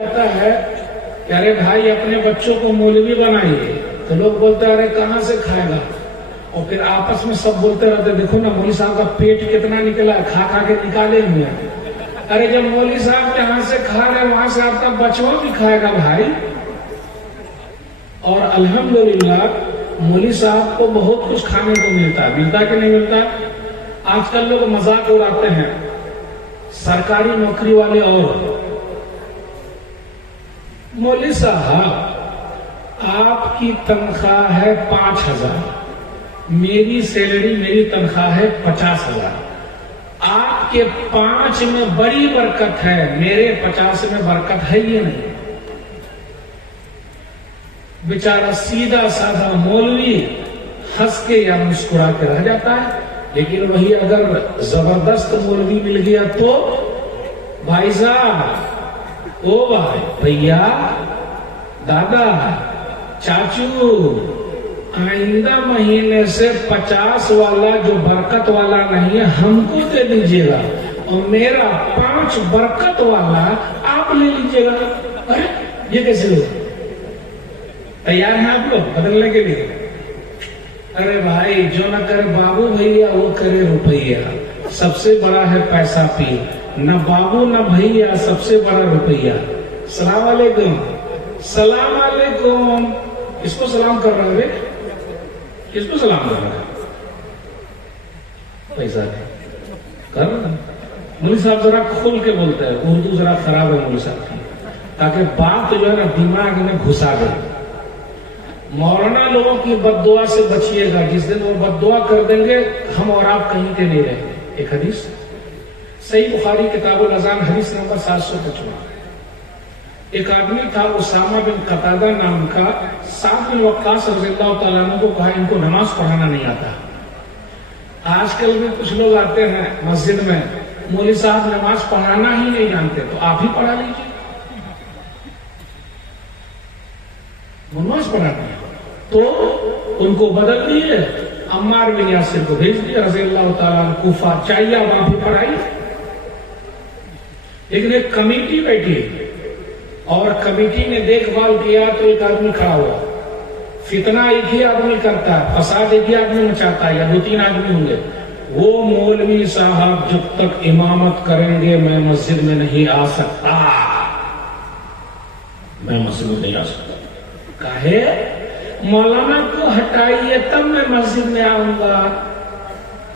کہتا ہے کہ ارے بھائی اپنے بچوں کو مولوی بنائیے، تو لوگ بولتے ہیں ارے کہاں سے کھائے گا، اور پھر آپس میں سب بولتے رہتے دیکھو نا مولوی صاحب کا پیٹ کتنا نکلا ہے، کھا کھا کے نکالے ہوئے ہیں۔ ارے جب مولوی صاحب جہاں سے کھا رہے وہاں سے آپ کا بچوا بھی کھائے گا بھائی۔ اور الحمدللہ مولوی صاحب کو بہت کچھ کھانے کو ملتا ہے، ملتا کہ نہیں ملتا؟ آج کل لوگ مذاق اڑاتے ہیں، سرکاری نوکری والے اور مولوی صاحب آپ کی تنخواہ ہے 5,000، میری سیلری میری تنخواہ ہے 50,000، آپ کے 5 میں بڑی برکت ہے، میرے 50 میں برکت ہے یہ نہیں۔ بیچارہ سیدھا سادہ مولوی ہنس کے یا مسکرا کے رہ جاتا ہے، لیکن وہی اگر زبردست مولوی مل گیا تو بھائی صاحب، او بھائی، بھیا، دادا، چاچو، آئندہ مہینے سے 50 والا جو برکت والا نہیں ہے ہم کو دے دیجیے گا، اور میرا 5 برکت والا آپ لے لیجیے گا۔ ارے یہ کیسے ہوگا؟ تیار ہیں آپ لوگ بدلنے کے لیے؟ ارے بھائی جو نہ کرے بابو بھیا وہ کرے روپیہ، سب سے بڑا ہے پیسہ پی، نہ بابو نہ بھیا، سب سے بڑا روپیہ۔ السلام علیکم، السلام علیکم، کس کو سلام کر رہا ہے؟ کس کو سلام کر رہا ہے؟ پیسہ کر رہا۔ مولوی صاحب ذرا کھول کے بولتے ہیں، اردو ذرا خراب ہے مولوی صاحب کی، تاکہ بات جو ہے نا دماغ میں گھسا دے۔ مولانا لوگوں کی بد دعا سے بچیے گا، جس دن وہ بد دعا کر دیں گے ہم اور آپ کہیں کے نہیں رہیں گے۔ ایک حدیث صحیح بخاری کتاب الاذان حدیث نمبر 755، ایک آدمی تھا اسامہ بن قتادہ نام کا، سعد بن وقاص رضی اللہ تعالیٰ عنہ کو کہا ان کو نماز پڑھانا نہیں آتا۔ آج کل میں کچھ لوگ آتے ہیں مسجد میں، مولوی صاحب نماز پڑھانا ہی نہیں جانتے، تو آپ ہی پڑھا لیجیے، نماز پڑھانا ہے تو ان کو بدل دیے، عمار بن یاسر کو بھیج دیا رضی اللہ تعالیٰ عنہ کوفہ، چاہیے وہاں بھی پڑھائی۔ لیکن ایک کمیٹی بیٹھی اور کمیٹی نے دیکھ بھال کیا تو ایک آدمی کھڑا ہوا، فتنہ ایک ہی آدمی کرتا ہے، فساد ایک ہی آدمی مچاتا ہے، یا 2-3 آدمی ہوں گے، وہ مولوی صاحب جب تک امامت کریں گے میں مسجد میں نہیں آ سکتا، میں مسجد میں نہیں آ سکتا۔ کہے مولانا کو ہٹائیے تب میں مسجد میں آؤں گا،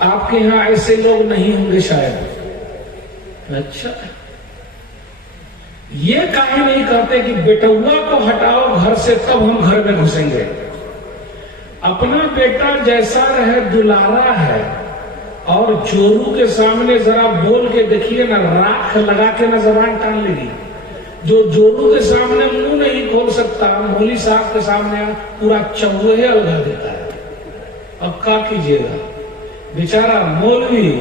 آپ کے ہاں ایسے لوگ نہیں ہوں گے شاید۔ اچھا، یہ کہیں نہیں کرتے کہ بیٹوا کو ہٹاؤ گھر سے تب ہم گھر میں گھسیں گے۔ اپنا بیٹا جیسا رہے دلارا ہے، اور چورو کے سامنے ذرا بول کے دیکھیے نا، راکھ لگا کے نہ زبان ٹان لے گی۔ جو جورو کے سامنے منہ نہیں کھول سکتا، مولوی صاحب کے سامنے پورا چموہے الگا دیتا ہے۔ اب کیا کیجیے گا؟ بیچارہ مولوی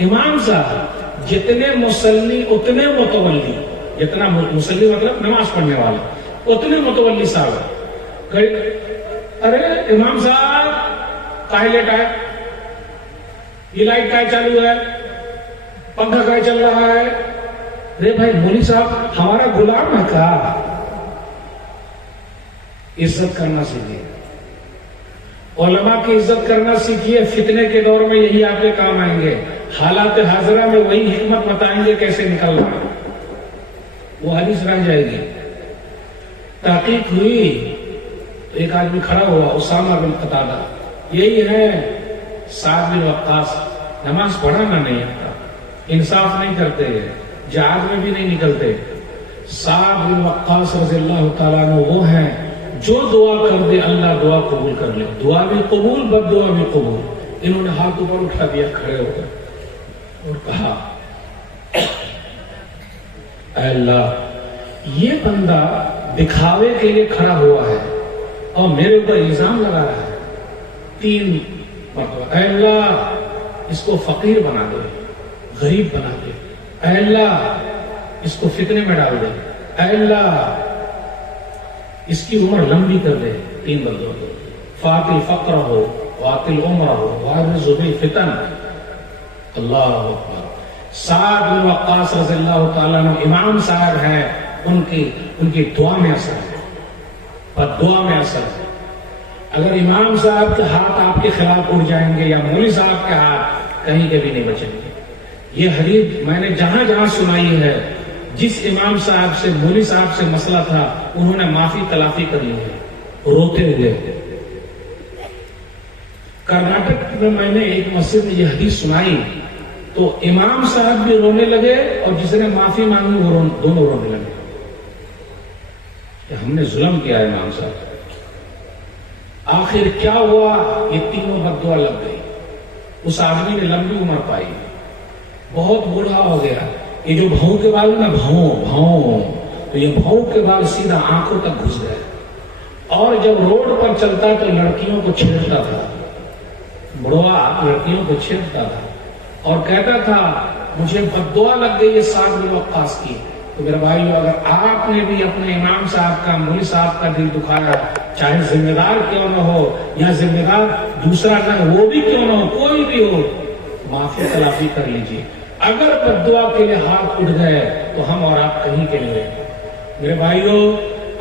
امام صاحب جتنے مصلی اتنے متولی، جتنا مصلی مطلب نماز پڑھنے والا، اتنے متولی صاحب، ارے امام صاحب کاہے لیٹ آئے، یہ لائٹ کاہے چالو ہے، پنکھا کاہے چل رہا ہے؟ ارے بھائی مولوی صاحب ہمارا غلام ہے کیا؟ عزت کرنا سیکھیے، علماء کی عزت کرنا سیکھیے، فتنے کے دور میں یہی آپ کے کام آئیں گے، حالات حاضرہ میں وہی حکمت بتائیں گے کیسے نکلنا ہے، وہ حدیث رہ جائے گی۔ تحقیق ہوئی تو ایک آدمی کھڑا ہوا، اسامہ بن قتادہ، یہی ہے سعد بن وقاص، نماز پڑھانا نہیں آتا، انصاف نہیں کرتے، جہاد میں بھی نہیں نکلتے۔ سعد بن وقاص رضی اللہ تعالیٰ عنہ وہ ہیں جو دعا کر دے اللہ دعا قبول کر لے، دعا بھی قبول بد دعا بھی قبول۔ انہوں نے ہاتھ اوپر اٹھا دیا کھڑے ہو کر اور کہا اے اللہ، یہ بندہ دکھاوے کے لیے کھڑا ہوا ہے اور میرے اوپر الزام لگا رہا ہے 3 مرتبہ، اے اللہ اس کو فقیر بنا دے، غریب بنا دے، اے اللہ اس کو فتنے میں ڈال دے، اے اللہ اس کی عمر لمبی کر دے۔ 3 بندوں کو، فاطل فقر ہو، واطل عمر ہو، وارث فتن۔ اللہ اکبر۔ سعد بن وقاص رضی اللہ تعالیٰ عنہ امام صاحب ہیں، ان کی دعا میں اثر ہے، بد دعا میں اثر ہے۔ اگر امام صاحب کے ہاتھ آپ کے خلاف اڑ جائیں گے یا مولوی صاحب کے ہاتھ، کہیں کے بھی نہیں بچیں گے۔ یہ حدیث میں نے جہاں جہاں سنائی ہے، جس امام صاحب سے مولوی صاحب سے مسئلہ تھا انہوں نے معافی تلافی کر لی ہے روتے ہوئے۔ کرناٹک میں نے ایک مسجد میں یہ حدیث سنائی تو امام صاحب بھی رونے لگے اور جس نے معافی مانگی وہ دونوں رونے لگے کہ ہم نے ظلم کیا ہے امام صاحب۔ آخر کیا ہوا؟ یہ تینوں بد دعا لگ گئی۔ اس آدمی نے لمبی عمر پائی، بہت بوڑھا ہو گیا۔ یہ جو بھاؤں کے بال نا بھاؤں، تو یہ بھاؤں کے بال سیدھا آنکھوں تک گھس گئے، اور جب روڈ پر چلتا تو لڑکیوں کو چھیڑتا تھا، بڑھوا لڑکیوں کو چھیڑتا تھا اور کہتا تھا مجھے بد دعا لگ گئی ہے سعد بن وقاص کی۔ تو میرے بھائیو، اگر آپ نے بھی اپنے امام صاحب کا، مولوی صاحب کا دل دکھایا، چاہے ذمہ دار کیوں نہ ہو یا ذمہ دار دوسرا نہ ہو، وہ بھی کیوں نہ ہو، کوئی بھی ہو، معافی تلافی کر لیجیے۔ اگر بد دعا کے لیے ہاتھ اٹھ گئے تو ہم اور آپ کہیں کے نہیں رہیں۔ میرے بھائیو،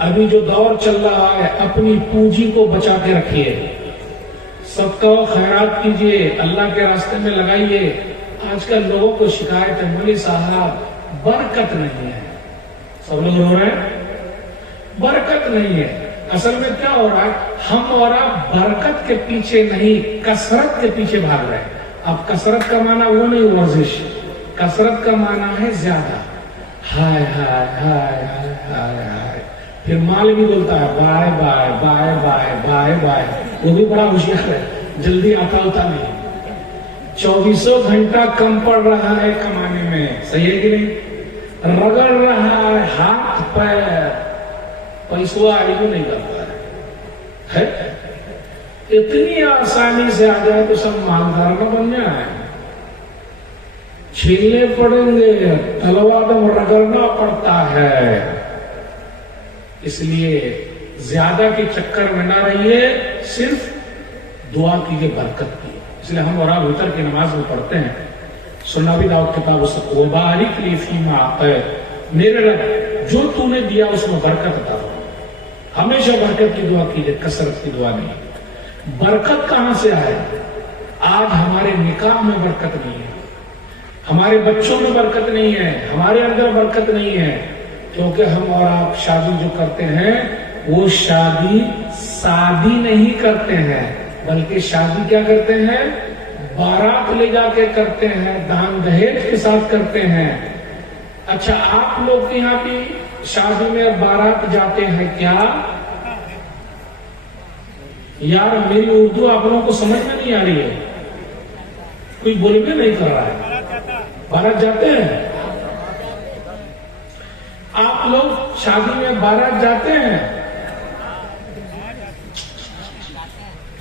ابھی جو دور چل رہا ہے، اپنی پونجی کو بچا کے رکھیے، صدقہ و خیرات کیجیے، اللہ کے راستے میں لگائیے۔ آج کل لوگوں کو شکایت ہے مولوی صاحب برکت نہیں ہے، سب لوگ رو رہے ہیں برکت نہیں ہے۔ اصل میں کیا ہو رہا ہے، ہم اور آپ برکت کے پیچھے نہیں، کثرت کے پیچھے بھاگ رہے ہیں۔ اب کثرت کا معنی وہ نہیں ورزش، کثرت کا معنی ہے زیادہ، ہائے ہائے ہائے ہائے ہائے ہائے۔ پھر مال بھی بولتا ہے bye bye bye bye bye bye, وہ بھی بڑا ہوشیار ہے، جلدی آتا ہوتا نہیں، 24 گھنٹہ کم پڑ رہا ہے کمانے میں، صحیح ہے کہ نہیں؟ رگڑ رہا ہے ہاتھ پیر، پیسوا آئیو نہیں کرتا ہے۔ اتنی آسانی سے آ جائے تو سب مالدار نہ بن جائے، چھیلنے پڑیں گے، تلوا دم رگڑنا پڑتا ہے۔ اس لیے زیادہ کے چکر میں نہ رہیے، صرف دعا کیجیے برکت کی۔ اس لیے ہم اور آپ وتر کی نماز میں پڑھتے ہیں، سننا بھی داؤد کتاب وبارک لی فیما اعطیت، میرے رب جو تو نے دیا اس میں برکت عطا فرما۔ ہمیشہ برکت کی دعا کیجیے، کثرت کی دعا نہیں۔ برکت کہاں سے آئے؟ آج ہمارے نکاح میں برکت نہیں ہے، ہمارے بچوں میں برکت نہیں ہے، ہمارے اندر برکت نہیں ہے، کیونکہ ہم اور آپ شادی جو کرتے ہیں وہ شادی سادی نہیں کرتے ہیں، بلکہ شادی کیا کرتے ہیں؟ بارات لے جا کے کرتے ہیں، دان دہیج کے ساتھ کرتے ہیں۔ اچھا، آپ لوگ کے یہاں بھی شادی میں بارات جاتے ہیں کیا؟ یار میری اردو آپ لوگوں کو سمجھ میں نہیں آ رہی ہے، کوئی بول بھی نہیں کر رہا ہے۔ بارات جاتے ہیں آپ لوگ؟ شادی میں بارات جاتے ہیں؟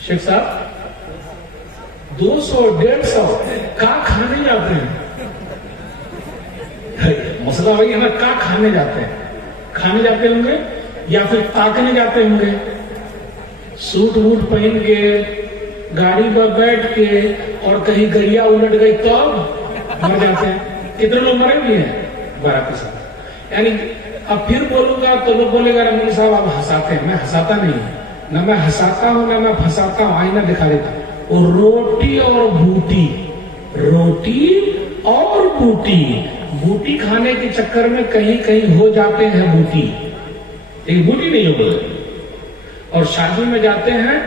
شیخ صاحب 200 150 کا کھانے جاتے ہیں؟ مسئلہ وہی ہے نا، کا کھانے جاتے ہیں؟ کھانے جاتے ہوں گے یا پھر تاکنے جاتے ہوں گے، سوٹ ووٹ پہن کے گاڑی پر بیٹھ کے، اور کہیں گڑیا الٹ گئی تو مر جاتے ہیں۔ کتنے لوگ مرے بھی ہیں بارات کے ساتھ؟ یعنی اب پھر بولوں گا تو لوگ بولے گا رمضان صاحب آپ ہنساتے ہیں۔ میں ہنساتا نہیں ہوں، نہ میں ہنساتا ہوں نہ میں پھنساتا ہوں، آئینہ دکھا دیتا ہوں۔ روٹی اور بوٹی، روٹی اور بوٹی، بوٹی کھانے کے چکر میں کہیں کہیں ہو جاتے ہیں بوٹی، ایک بوٹی نہیں ہو گئی، اور شادی میں جاتے ہیں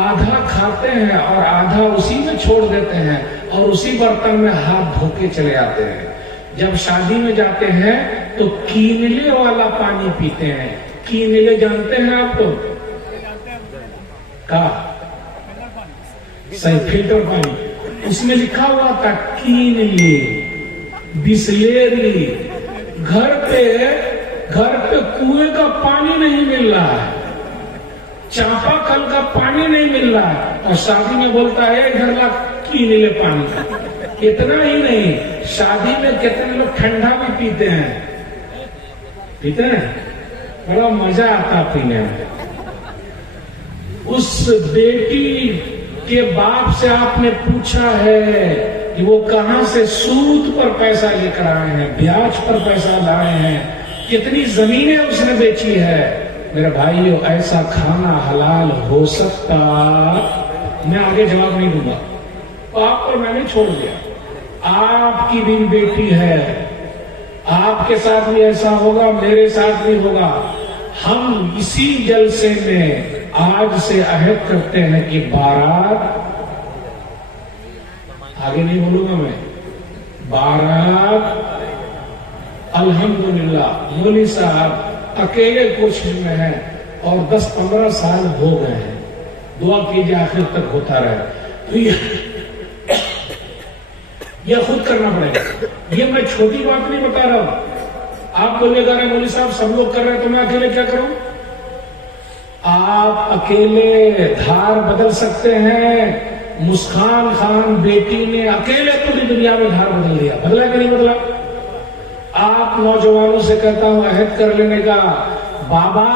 آدھا کھاتے ہیں اور آدھا اسی میں چھوڑ دیتے ہیں، اور اسی برتن میں ہاتھ دھو کے چلے آتے ہیں۔ جب شادی میں جاتے ہیں تو کینلے والا پانی پیتے ہیں۔ کینلے جانتے ہیں آپ کو؟ صحیح، فلٹر پانی، اس میں لکھا ہوا تھا کینلے بسلیری۔ گھر پہ کنویں کا پانی نہیں مل رہا ہے، چاپا کل کا پانی نہیں مل رہا ہے، اور شادی میں بولتا ہے گھر لا کینلے پانی کا۔ اتنا ہی نہیں، شادی میں کتنے لوگ ٹھنڈا بھی پیتے ہیں، بڑا مزہ آتا پینے میں۔ اس بیٹی کے باپ سے آپ نے پوچھا ہے کہ وہ کہاں سے سود پر پیسہ لے کر آئے ہیں، بیاج پر پیسہ لائے ہیں، کتنی زمینیں اس نے بیچی ہے. میرے بھائیو ایسا کھانا حلال ہو سکتا؟ میں آگے جواب نہیں دوں گا، آپ پر میں نے چھوڑ دیا. آپ کی بھی بیٹی ہے، آپ کے ساتھ بھی ایسا ہوگا، میرے ساتھ بھی ہوگا. ہم اسی جلسے میں آج سے عہد کرتے ہیں کہ بارات، آگے نہیں بولوں گا میں، بارات الحمدللہ مولوی صاحب اکیلے کوشش میں ہیں اور 10-15 سال ہو گئے ہیں. دعا کیجیے آخر تک ہوتا رہے. تو یہ خود کرنا پڑے گا. یہ میں چھوٹی بات نہیں بتا رہا ہوں. آپ بولے گا مولوی صاحب سب لوگ کر رہے ہیں تو میں اکیلے کیا کروں؟ آپ اکیلے دھار بدل سکتے ہیں. مسکان خان بیٹی نے اکیلے پوری دنیا میں دھار بدل دیا. بدلا کہ نہیں بدلا؟ آپ نوجوانوں سے کہتا ہوں عہد کر لینے کا، بابا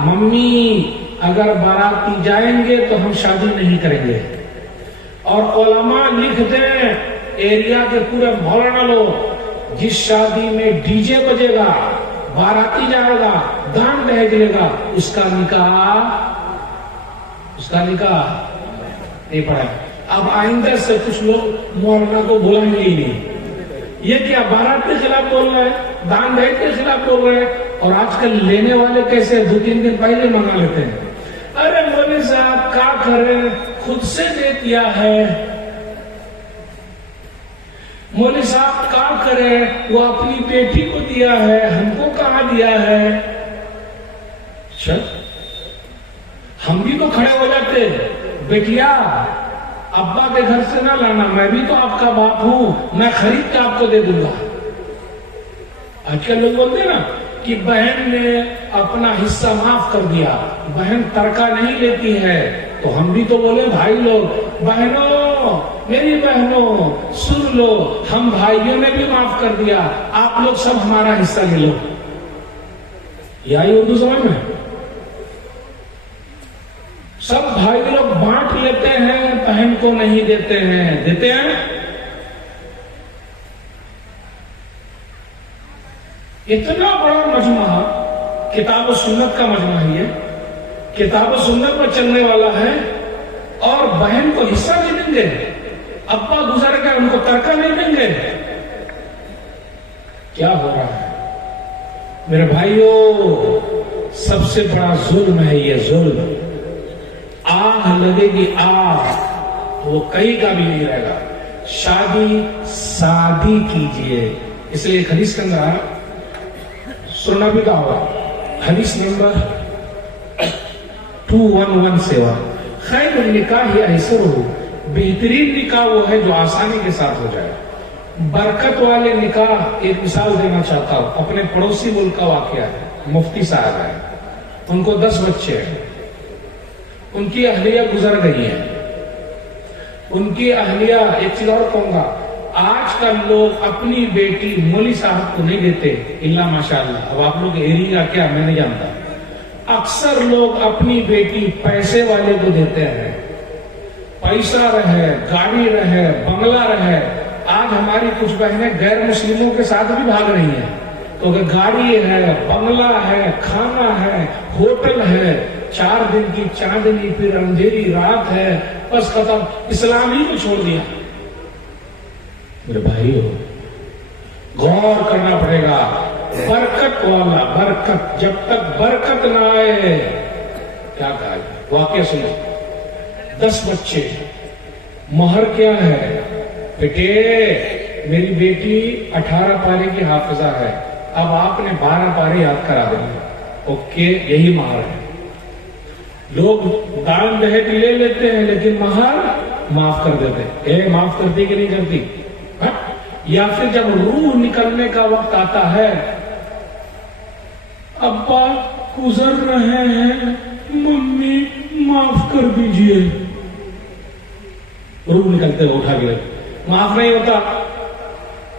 ممی اگر باراتی جائیں گے تو ہم شادی نہیں کریں گے. اور علماء لکھ دیں ایریا کے پورے مولانا لوگ، جس شادی میں ڈی جے بجے گا، باراتی جائے گا، دان دہیج لے گا، اس کا نکاح نہیں پڑا. اب آئندہ سے کچھ لوگ مولانا کو بلائیں گے ہی نہیں. یہ کیا بارات کے خلاف بول رہا ہے، دان دہیج کے خلاف بول رہے ہیں. اور آج کل لینے والے کیسے 2-3 دن پہلے منگا لیتے ہیں. ارے مولوی صاحب کیا کریں، خود سے دے دیا ہے. مولوی صاحب کیا کرے، وہ اپنی بیٹی کو دیا ہے، ہم کو کہاں دیا ہے. اچھا ہم بھی تو کھڑے ہو جاتے، بیٹیا ابا کے گھر سے نہ لانا، میں بھی تو آپ کا باپ ہوں، میں خرید کے آپ کو دے دوں گا. آج کل لوگ بولتے ہیں نا کہ بہن نے اپنا حصہ معاف کر دیا، بہن ترکہ نہیں لیتی ہے. تو ہم بھی تو بولے بھائی لوگ، بہنوں میری بہنوں سن لو، ہم بھائیوں نے بھی معاف کر دیا، آپ لوگ سب ہمارا حصہ لے لو. یہ آئی اردو سمجھ میں؟ سب بھائی لوگ بانٹ لیتے ہیں، بہن کو نہیں دیتے ہیں. دیتے ہیں؟ اتنا بڑا مجمع کتاب و سنت کا مجمع ہی ہے، کتاب و سنت پر چلنے والا ہے، اور بہن کو حصہ نہیں دیں گے. ابا گزر گئے، ان کو ترکہ نہیں دیں گے. کیا ہو رہا ہے میرے بھائیوں؟ سب سے بڑا ظلم ہے یہ ظلم. آہ لگے گی آہ، وہ کہیں کا بھی نہیں رہے گا. شادی سادی کیجئے. اس لیے ایک حدیث کے اندر آیا، سننا بھی کہا ہوا، حدیث نمبر 2117، خیر النکاح ایسر ہو، بہترین نکاح وہ ہے جو آسانی کے ساتھ ہو جائے. برکت والے نکاح، ایک مثال دینا چاہتا ہوں، اپنے پڑوسی ملک کا واقعہ ہے. مفتی صاحب ہے، ان کو 10 بچے ہیں، ان کی اہلیہ گزر گئی ہیں. ان کی اہلیہ، ایک چیز اور کہوں گا، آج کل لوگ اپنی بیٹی مولوی صاحب کو نہیں دیتے الا ماشاءاللہ. اب آپ لوگ ایریا کیا میں نہیں جانتا، اکثر لوگ اپنی بیٹی پیسے والے کو دیتے ہیں. پیسہ رہے، گاڑی رہے، بنگلہ رہے. آج ہماری کچھ بہنیں غیر مسلموں کے ساتھ بھی بھاگ رہی ہیں، تو کہ گاڑی ہے، بنگلہ ہے، کھانا ہے، ہوٹل ہے، 4 دن کی چاندنی، پھر اندھیری رات ہے، بس ختم. اسلام ہی کو چھوڑ دیا. میرے بھائیو غور کرنا پڑے گا. برکت والا، برکت، جب تک برکت نہ آئے. کیا کہا واقعہ سنو، 10 بچے، مہر کیا ہے؟ بیٹے میری بیٹی 18 پارے کی حافظہ ہے، اب آپ نے 12 پارے یاد کرا دیں گے. اوکے، یہی مہر ہے. لوگ دان دہیج لے لیتے ہیں لیکن مہر معاف کر دیتے. معاف کرتی کہ نہیں کرتی؟ یا پھر جب روح نکلنے کا وقت آتا ہے، ابا گزر رہے ہیں، ممی معاف کر دیجئے، روح نکلتے ہو اٹھا کے معاف نہیں ہوتا.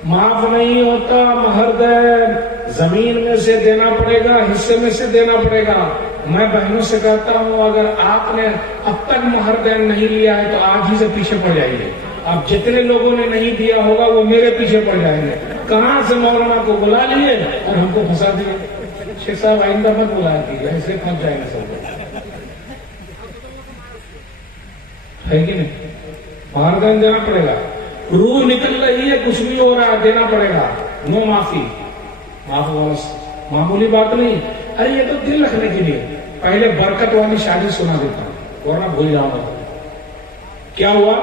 معاف نہیں ہوتا. مہر دے زمین میں سے دینا پڑے گا، حصے میں سے دینا پڑے گا. میں بہنوں سے کہتا ہوں اگر آپ نے اب تک مہر دین نہیں لیا ہے تو آج ہی سے پیچھے پڑ جائیے. اب جتنے لوگوں نے نہیں دیا ہوگا وہ میرے پیچھے پڑ جائیں گے. کہاں سے مولانا کو بلا لیے اور ہم کو پھنسا دیے. شیخ صاحب آئندہ مت بلایا کیجیے، ایسے پھنس جائیں گے سب لوگ، ہے کہ نہیں؟ باہر کا دینا پڑے گا، روح نکل رہی ہے، کچھ بھی ہو رہا ہے، دینا پڑے گا، نو معافی، معمولی بات نہیں۔ ارے یہ تو دل رکھنے کے لیے۔ پہلے برکت والی شادی سنا دیتا ہوں ورنہ بھول جاؤں گا۔ کیا ہوا؟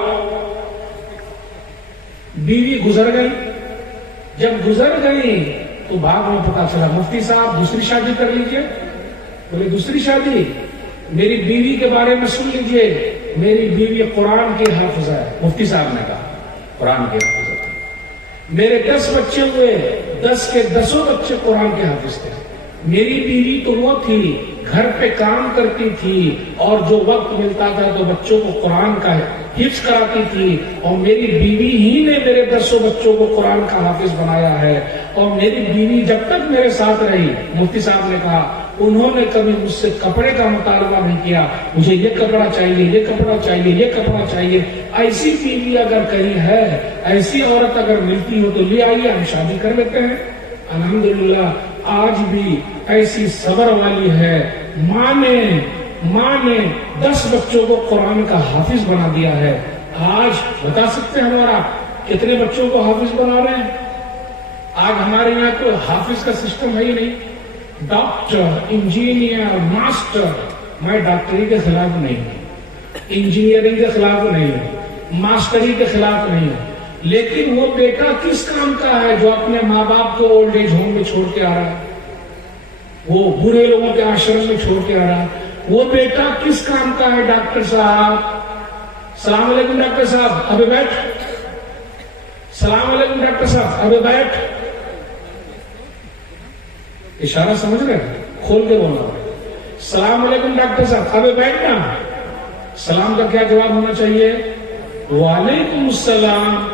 بیوی گزر گئی، جب گزر گئی تو بعد میں پتا چلا مفتی صاحب دوسری شادی کر لیجئے۔ بولے دوسری شادی؟ میری بیوی کے بارے میں سن لیجئے، میری بیوی قرآن کی حافظ ہے۔ مفتی صاحب نے کہا قرآن کی حافظ ہے۔ میرے 10 بچے ہوئے، 10 کے 10 بچے قرآن کے حافظ تھے۔ میری بیوی تو وہ تھی گھر پہ کام کرتی تھی اور جو وقت ملتا تھا تو بچوں کو قرآن کا حفظ کراتی تھی، اور میری بیوی ہی نے میرے 10 بچوں کو قرآن کا حافظ بنایا ہے۔ اور میری بیوی جب تک میرے ساتھ رہی، مفتی صاحب نے کہا، انہوں نے کبھی مجھ سے کپڑے کا مطالبہ نہیں کیا، مجھے یہ کپڑا چاہیے، یہ کپڑا چاہیے، یہ کپڑا چاہیے۔ ایسی بیوی اگر کہیں ہے، ایسی عورت اگر ملتی ہو تو لے آئیے، ہم شادی کر لیتے ہیں۔ الحمدللہ آج بھی ایسی صبر والی ہے، ماں نے 10 بچوں کو قرآن کا حافظ بنا دیا ہے۔ آج بتا سکتے ہیں ہمارا کتنے بچوں کو حافظ بنا رہے ہیں؟ آج ہمارے یہاں کوئی حافظ کا سسٹم ہے ہی نہیں۔ ڈاکٹر، انجینئر، ماسٹر، میں ڈاکٹری کے خلاف نہیں ہوں، انجینئرنگ کے خلاف نہیں ہوں، ماسٹری کے خلاف نہیں ہوں، لیکن وہ بیٹا کس کام کا ہے جو اپنے ماں باپ کو اولڈ ایج ہوم میں چھوڑ کے آ رہا ہے، وہ برے لوگوں کے آشرم میں چھوڑ کے آ رہا ہے؟ وہ بیٹا کس کام کا ہے؟ ڈاکٹر صاحب، السلام علیکم ڈاکٹر صاحب، ابھی بیٹھ، السلام علیکم ڈاکٹر صاحب، ابھی بیٹھ، اشارہ سمجھ رہے ہیں؟ کھول کے بولنا، السلام علیکم ڈاکٹر صاحب، ابھی بیٹھنا۔ سلام کا کیا جواب ہونا چاہیے؟ وعلیکم السلام،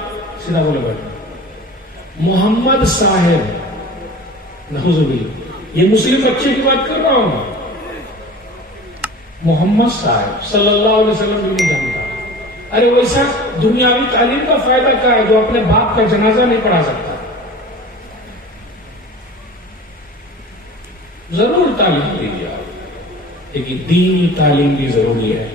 سیدھا بولے بیٹھ۔ محمد صاحب، نعوذ باللہ، یہ مسلم بچے کی بات کر رہا ہوں، محمد صاحب صلی اللہ علیہ وسلم بھی نہیں جانتا۔ ارے ویسا دنیاوی تعلیم کا فائدہ کیا ہے جو اپنے باپ کا جنازہ نہیں پڑھا سکتا؟ ضرور تعلیم دیجیے آپ، لیکن دینی تعلیم بھی ضروری ہے۔